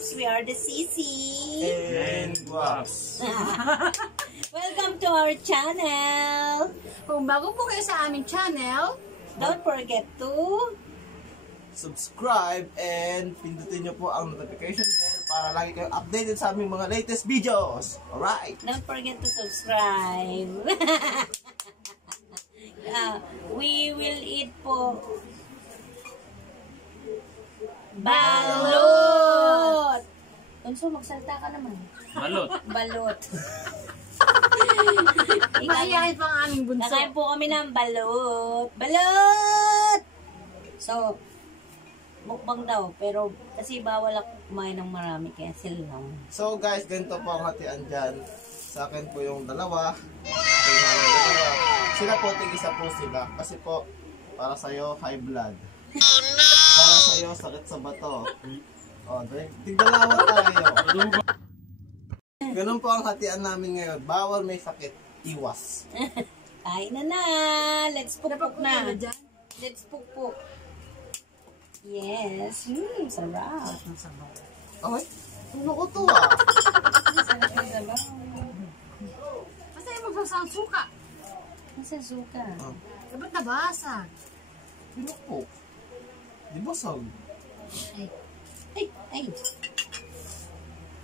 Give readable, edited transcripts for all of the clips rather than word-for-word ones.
Guaps. We are the Sisi. And Guaps. Welcome to our channel. Kung bago po kayo sa aming channel, don't forget to subscribe and pindutin nyo po ang notification bell para lagi kayo updated sa aming mga latest videos. Alright? Don't forget to subscribe. We will eat po balot. Unso, magsalta ka naman. Balot. Balot. mahihayin pa ang aming bunso. Nakain po kami ng balot. Balot! So, mukbang daw. Pero kasi bawal ako kumain ng marami. Kaya sila lang. So guys, ganito po ang hatian dyan. Sa akin po yung dalawa. Sila po, tig-isa po sila. Kasi po, para sa'yo, high blood. Oh no! Para sa'yo, sakit sa bato. O, tig-dalawa tayo. Ganun po ang hatian namin ngayon. Bawal may sakit. Iwas. Kain na. Let's pukpuk na. Let's pukpuk. Yes. Sarap. Okay. Ano ko to ah? Sarap yung sabaw. Basta yung magsasang suka. Nasa suka. Dapat nabasag. Ano po? Di ba sag? Ay.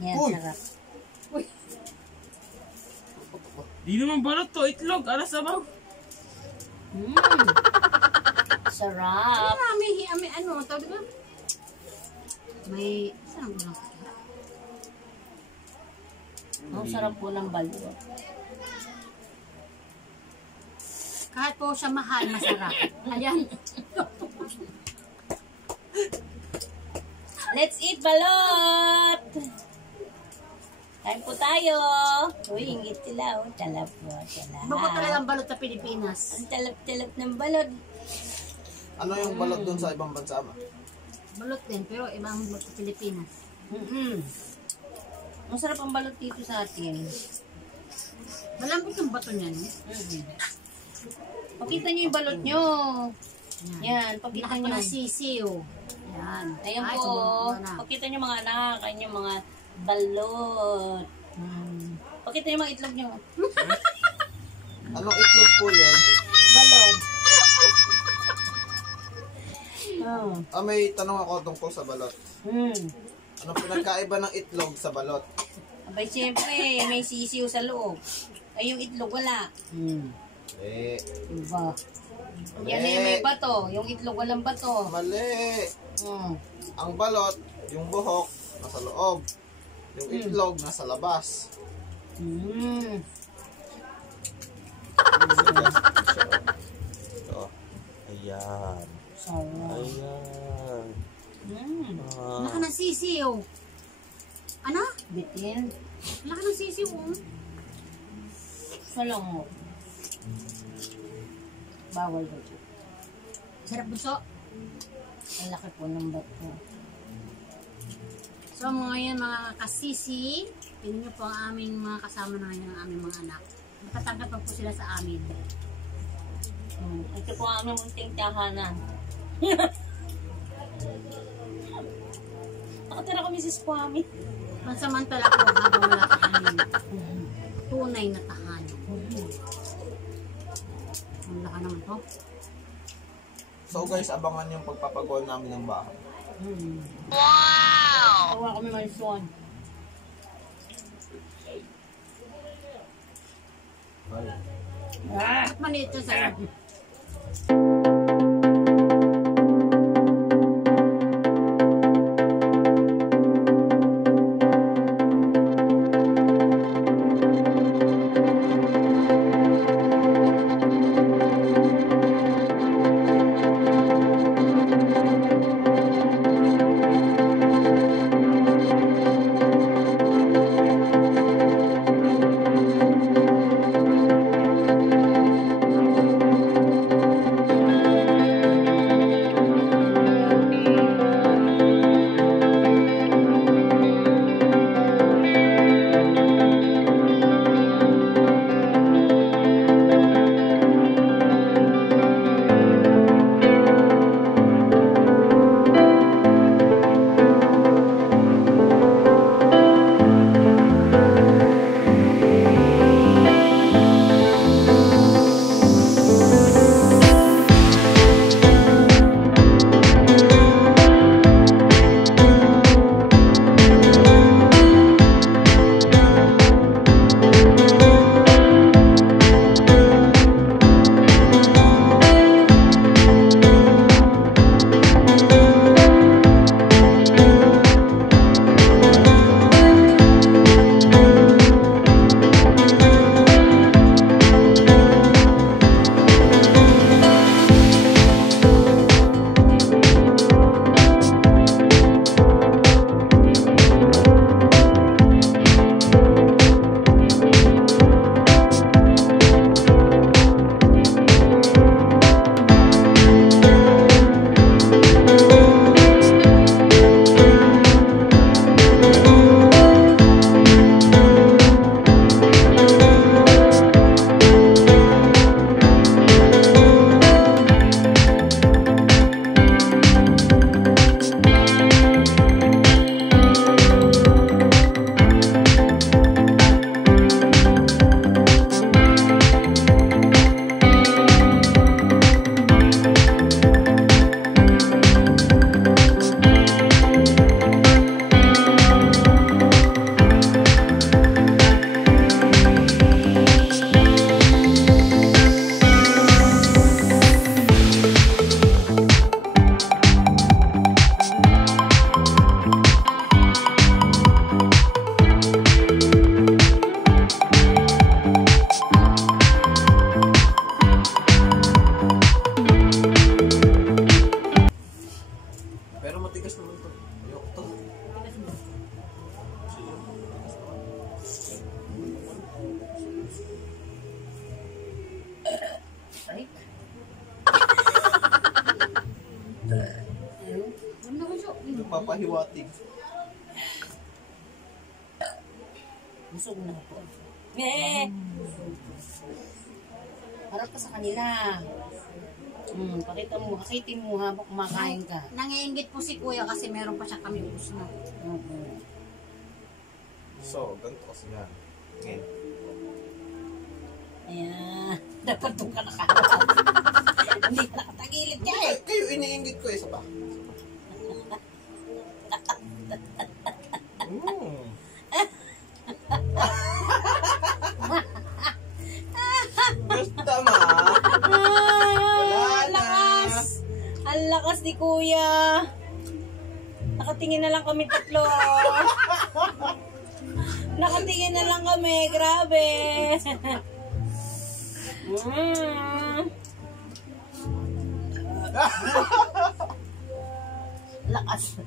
Yan, Uy! sarap. Di naman balot to, itlog, alas sabaw. Sarap. May ano, tawag ko? May, saan mo lang? Ang sarap po ng balot. Kahit po siya mahal, masarap. Ayan. Let's eat balot! Kain po tayo. Uy, ingit sila. Oh. Talap po. Talap. Iba po talagang balot sa Pilipinas. Ang talap-talap ng balot. Ano yung balot dun sa ibang bansa ba? Balot din, pero ibang balot sa Pilipinas. Masarap ang balot dito sa atin. Malambot yung bato niya, no? Pakita nyo yung balot nyo. Yan, pakita Lahat nyo. ng sisiw. Yan. Ayan Ay, po. sumama na. Pakita nyo mga anak. Ayan yung mga balot. Pakita nyo mga itlog nyo. Anong itlog po yun? Balot. May tanong ako tungkol sa balot. Hmm. Anong pinagkaiba ng itlog sa balot? Abay, siyempre, may sisiw sa loob. Ay, yung itlog wala. Eh, Diba? Yan na yung may bato. Yung itlog walang bato. mali. Ang balot, yung buhok, nasa loob. Yung itlog, nasa labas. So, ayan. Sarap. Ayan. Laka ng sisiw. Ano? Bitin. Laka ng sisiw, oh. Salang mo. Bawal ba ito? Sarap bunso. Ang laki po ng bato. So ngayon mga kasisi, tingnan niyo po ang aming mga kasama na ngayon, ang aming mga anak. Matatanggap pa po sila sa amin. Ito po ang aming munting tahanan. Nakatira kami sa Squami. Pansamantala po habang wala tahanin. Tunay na tahanan. Ang laka naman to. So guys, abangan yung pagpapagawa namin ng bahay. Wow! Tawa kami may swan. At maliit yung sarap. pahiwatig. Busog na po. Harap ka sa kanila. Pakita mo, akitin mo habang kumakain ka. Nangiinggit po si kuya kasi meron pa siya kami ubus na. So, ganito kasi yan. Okay. Ayan. Dapat doon ka nakaharap. Hindi ka nakatagilid ka eh. Kayo iniinggit ko isa pa. Gusto ma. Wala na. Ang lakas ni kuya. Nakatingin na lang kami tatlo. Nakatingin na lang kami. Grabe. Lakas.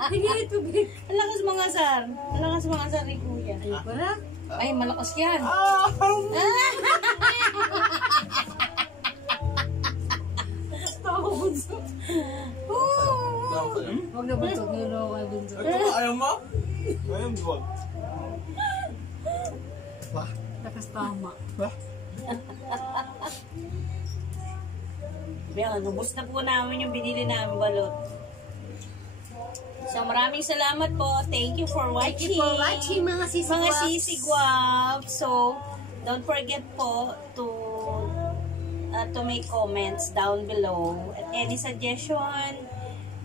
Ang lakas mga sar. Ang lakas mga sar ni kuya. Ay, malakas yan. Huwag na buntot, nilo kay buntot. Ayaw mo? Ayaw mo. Lakas tama. Nubos na po namin yung binili namin balot. So, maraming salamat po. Thank you for watching. Thank you for watching, mga sisi Mga guwaps. sisi guwaps. So, don't forget po to make comments down below. At any suggestion,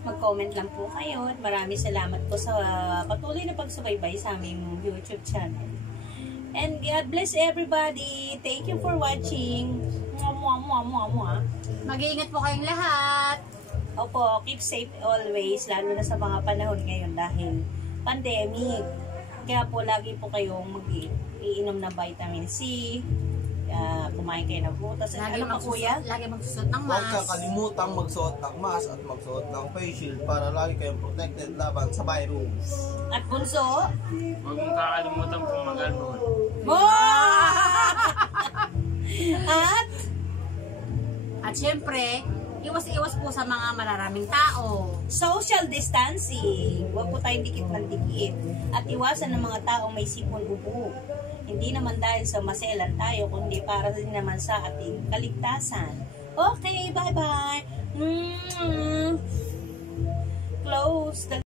mag-comment lang po kayo. At maraming salamat po sa patuloy na pagsubaybay sa aming YouTube channel. And God bless everybody. Thank you for watching. Mwah. Mag-iingat po kayong lahat. Opo, keep safe always, lalo na sa mga panahon ngayon dahil pandemic. Kaya po, lagi po kayong mag-iinom ng vitamin C, kumain kayo ng butas. Ano pa kuya? Lagi magsusot ng Huwag mask. kakalimutang magsuot ng mask at magsuot ng face shield para lagi kayong protected laban sa virus. At bunso? Huwag mong kakalimutan pong mag-alcohol. At syempre, iwas-iwas po sa mga mararaming tao. Social distancing. Huwag po tayong dikit ng dikit. At iwasan ng mga taong may sipon ubo. Hindi naman dahil sa maselan tayo, kundi para din naman sa ating kaligtasan. Okay, bye-bye. Close the